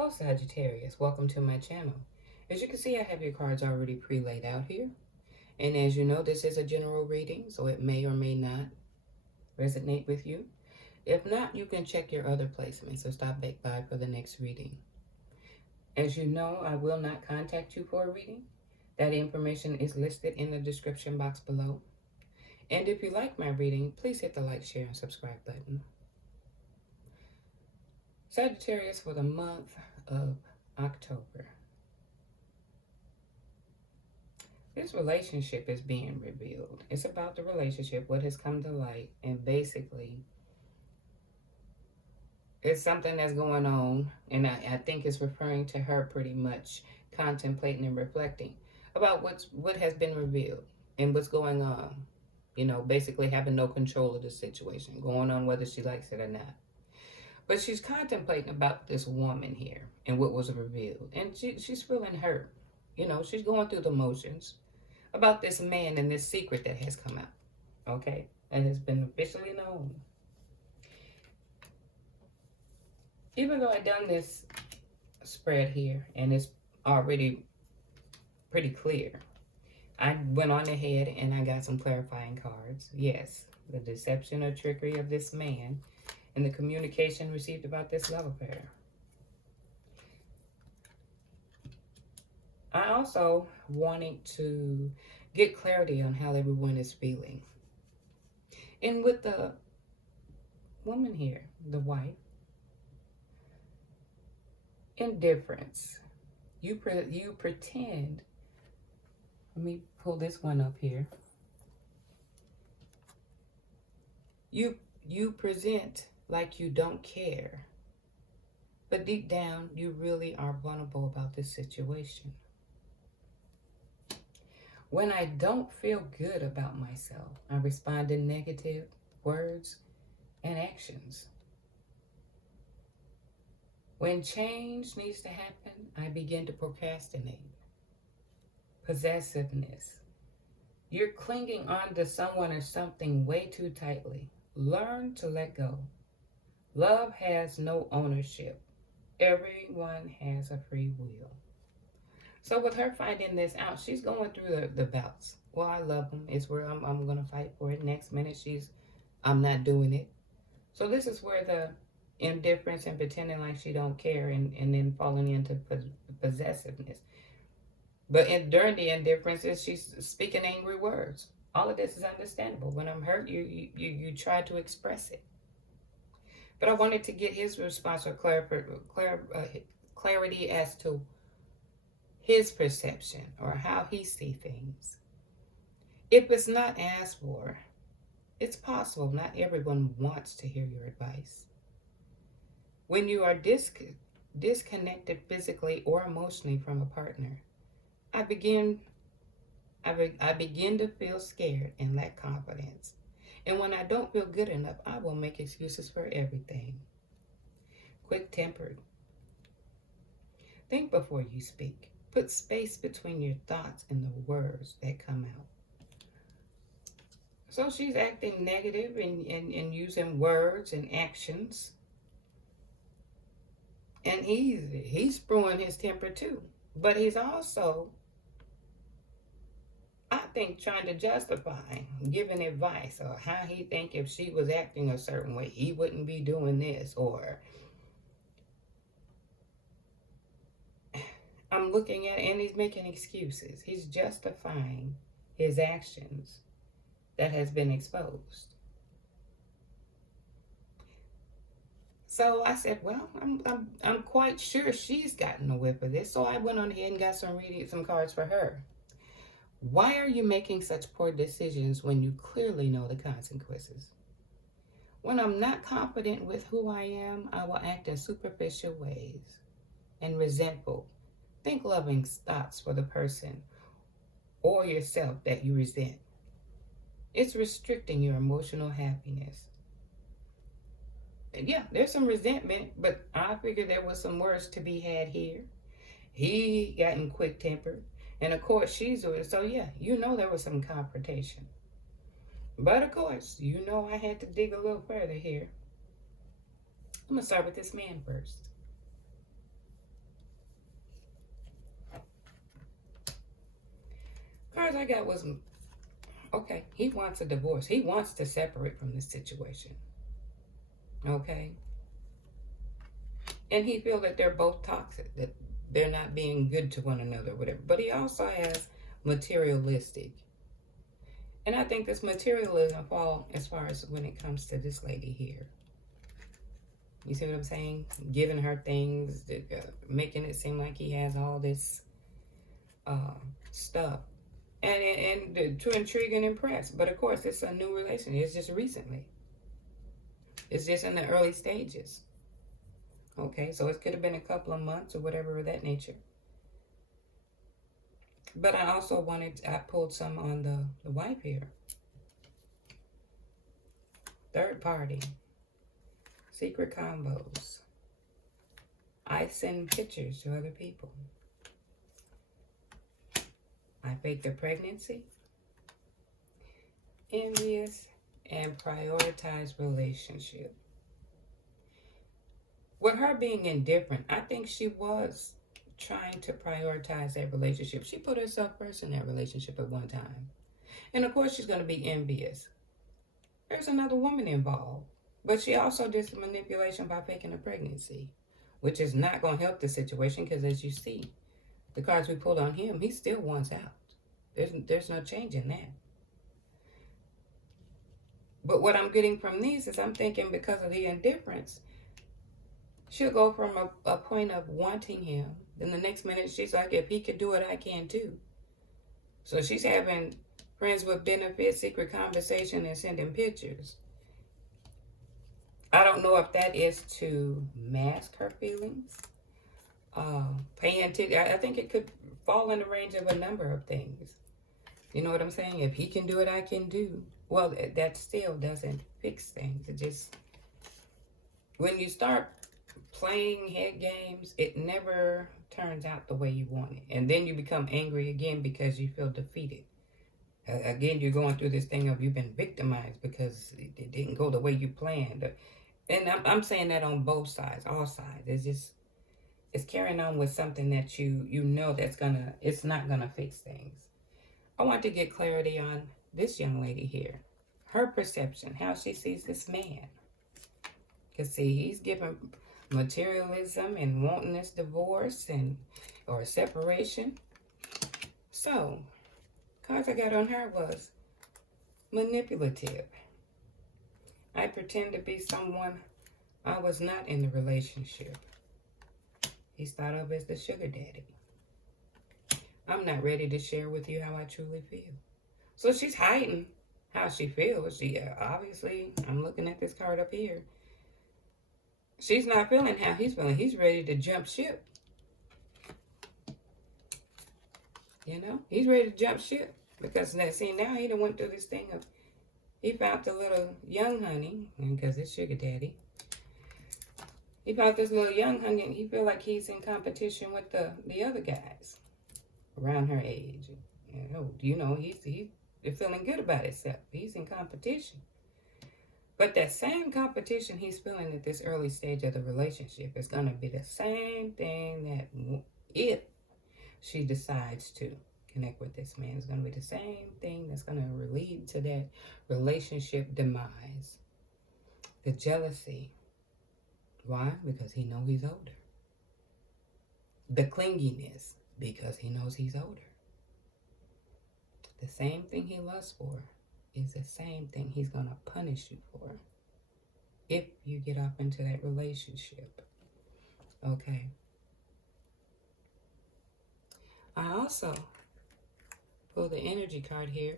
Hello Sagittarius, welcome to my channel. As you can see, I have your cards already pre-laid out here. And as you know, this is a general reading, so it may or may not resonate with you. If not, you can check your other placements or stop back by for the next reading. As you know, I will not contact you for a reading. That information is listed in the description box below. And if you like my reading, please hit the like, share, and subscribe button. Sagittarius for the month of October. This relationship is being revealed. It's about the relationship, what has come to light, and basically it's something that's going on, and I think it's referring to her pretty much contemplating and reflecting about what has been revealed and what's going on. You know, basically having no control of the situation, going on whether she likes it or not. But she's contemplating about this woman here and what was revealed. And she's feeling hurt. You know, she's going through the motions about this man and this secret that has come out. Okay? And has been officially known. Even though I done this spread here and it's already pretty clear, I went on ahead and I got some clarifying cards. Yes, the deception or trickery of this man and the communication received about this love affair. I also wanted to get clarity on how everyone is feeling. And with the woman here, the wife, indifference. You pretend. Let me pull this one up here. You present like you don't care, but deep down you really are vulnerable about this situation. When I don't feel good about myself, I respond in negative words and actions. When change needs to happen, I begin to procrastinate. Possessiveness. You're clinging on to someone or something way too tightly. Learn to let go. Love has no ownership. Everyone has a free will. So with her finding this out, she's going through the bouts. Well, I love him. It's where I'm going to fight for it. Next minute, I'm not doing it. So this is where the indifference and pretending like she don't care and then falling into possessiveness. But during the indifference, she's speaking angry words. All of this is understandable. When I'm hurt, you try to express it. But I wanted to get his response or clarity as to his perception or how he sees things. If it's not asked for, it's possible not everyone wants to hear your advice. When you are disconnected physically or emotionally from a partner, I begin to feel scared and lack confidence. And when I don't feel good enough, I will make excuses for everything. Quick-tempered. Think before you speak. Put space between your thoughts and the words that come out. So she's acting negative and using words and actions. And he's throwing his temper too. But he's also, I think, trying to justify giving advice or how he think if she was acting a certain way, he wouldn't be doing this. Or I'm looking at it and he's making excuses. He's justifying his actions that has been exposed. So I said, well, I'm quite sure she's gotten a whiff of this. So I went on ahead and got some cards for her. Why are you making such poor decisions when you clearly know the consequences? When I'm not confident with who I am, I will act in superficial ways and resentful. Think loving thoughts for the person or yourself that you resent. It's restricting your emotional happiness. And yeah, there's some resentment, but I figured there was some words to be had here. He got in quick-tempered. And of course, she's doing it. So yeah, you know there was some confrontation. But of course, you know I had to dig a little further here. I'm going to start with this man first. cards I got was, okay, he wants a divorce. He wants to separate from this situation. Okay? And he feels that they're both toxic, that they're not being good to one another, whatever. But he also has materialistic. And I think this materialism fall as far as when it comes to this lady here. You see what I'm saying? Giving her things, making it seem like he has all this stuff. And to intrigue and impress. But of course, it's a new relationship. It's just recently. It's just in the early stages. Okay, so it could have been a couple of months or whatever of that nature. But I also I pulled some on the wife here. Third party. Secret combos. I send pictures to other people. I fake the pregnancy. Envious and prioritize relationship. With her being indifferent, I think she was trying to prioritize that relationship. She put herself first in that relationship at one time. And of course, she's going to be envious. There's another woman involved. But she also did some manipulation by faking a pregnancy, which is not going to help the situation because, as you see, the cards we pulled on him, he still wants out. There's no change in that. But what I'm getting from these is I'm thinking because of the indifference, she'll go from a point of wanting him. Then the next minute, she's like, if he can do it, I can too. So she's having friends with benefits, secret conversation, and sending pictures. I don't know if that is to mask her feelings. Paying attention. I think it could fall in the range of a number of things. You know what I'm saying? If he can do it, I can do. Well, that still doesn't fix things. It just, when you start playing head games, it never turns out the way you want it. And then you become angry again because you feel defeated. Again, you're going through this thing of you've been victimized because it didn't go the way you planned. And I'm saying that on both sides, all sides. It's carrying on with something that you know it's not gonna fix things. I want to get clarity on this young lady here. Her perception, how she sees this man. Because see, he's giving materialism and wanting this divorce or separation. So, cards I got on her was manipulative. I pretend to be someone I was not in the relationship. He's thought of as the sugar daddy. I'm not ready to share with you how I truly feel. So she's hiding how she feels. She obviously, I'm looking at this card up here. She's not feeling how he's feeling. He's ready to jump ship. You know, he's ready to jump ship. Because see, now he done went through this thing of, he found the little young honey, because it's sugar daddy. He found this little young honey, and he feel like he's in competition with the other guys around her age. You know, he's feeling good about himself. He's in competition. But that same competition he's feeling at this early stage of the relationship is going to be the same thing that if she decides to connect with this man, is going to be the same thing that's going to lead to that relationship demise. The jealousy. Why? Because he knows he's older. The clinginess. Because he knows he's older. The same thing he lusts for is the same thing he's going to punish you for if you get up into that relationship. Okay. I also pull the energy card here.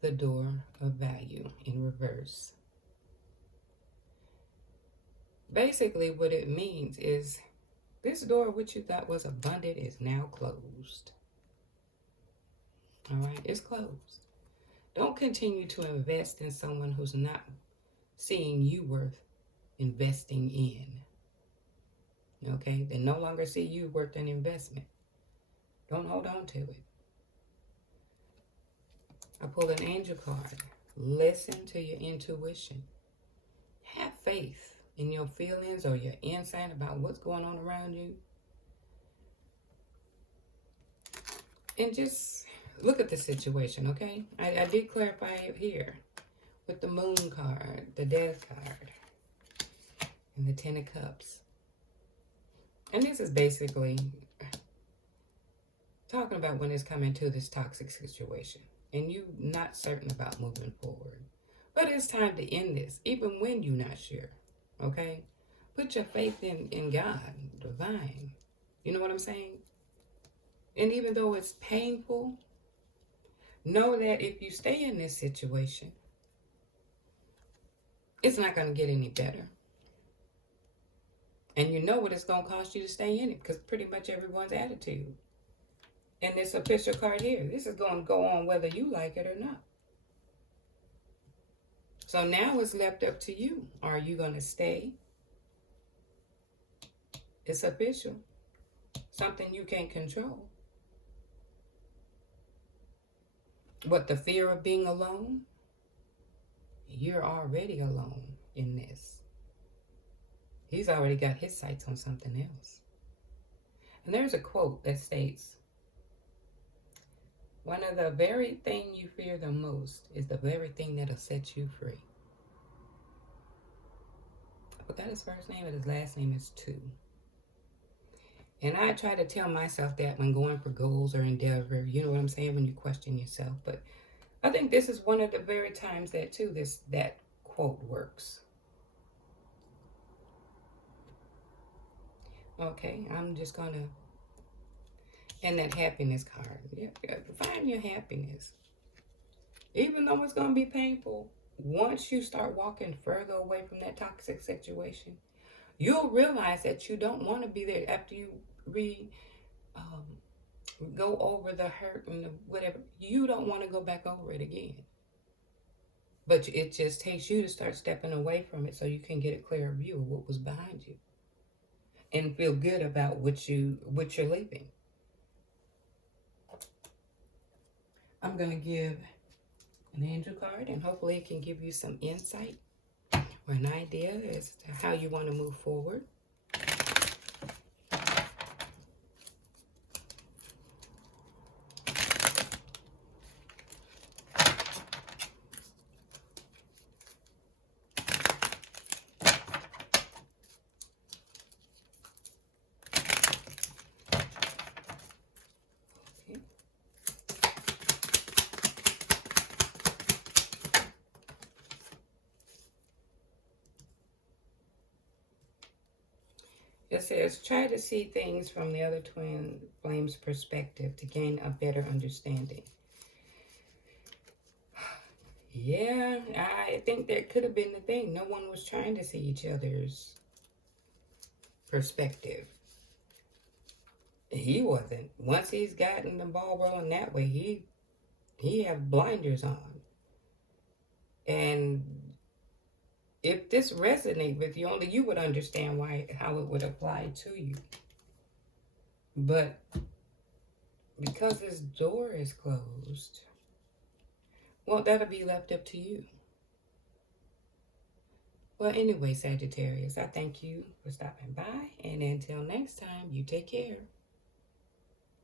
The door of value in reverse. Basically, what it means is this door, which you thought was abundant, is now closed. All right, it's closed. Don't continue to invest in someone who's not seeing you worth investing in. Okay, they no longer see you worth an investment. Don't hold on to it. I pulled an angel card. Listen to your intuition. Have faith in your feelings or your insight about what's going on around you. And just look at the situation, okay? I did clarify it here with the Moon card, the Death card, and the Ten of Cups. And this is basically talking about when it's coming to this toxic situation and you not certain about moving forward. But it's time to end this, even when you're not sure, okay? Put your faith in God, divine. You know what I'm saying? And even though it's painful, know that if you stay in this situation, it's not going to get any better. And you know what it's going to cost you to stay in it, because pretty much everyone's attitude. And this official card here, this is going to go on whether you like it or not. So now it's left up to you. Are you going to stay? It's official. Something you can't control. But the fear of being alone, you're already alone in this. He's already got his sights on something else. And there's a quote that states, one of the very thing you fear the most is the very thing that'll set you free. I forgot his first name, but his last name is Tu. And I try to tell myself that when going for goals or endeavor, you know what I'm saying, when you question yourself. But I think this is one of the very times that too, that quote works. Okay, I'm just gonna, and that happiness card. Yeah, find your happiness. Even though it's gonna be painful, once you start walking further away from that toxic situation, you'll realize that you don't want to be there after you go over the hurt and the whatever. You don't want to go back over it again. But it just takes you to start stepping away from it so you can get a clearer view of what was behind you and feel good about what you're leaving. I'm going to give an angel card, and hopefully it can give you some insight or an idea as to how you want to move forward. It says, try to see things from the other twin flame's perspective to gain a better understanding. Yeah, I think that could have been the thing. No one was trying to see each other's perspective. He wasn't. Once he's gotten the ball rolling that way, he have blinders on. And if this resonates with you, only you would understand how it would apply to you. But because this door is closed, well, that'll be left up to you. Well, anyway, Sagittarius, I thank you for stopping by. And until next time, you take care.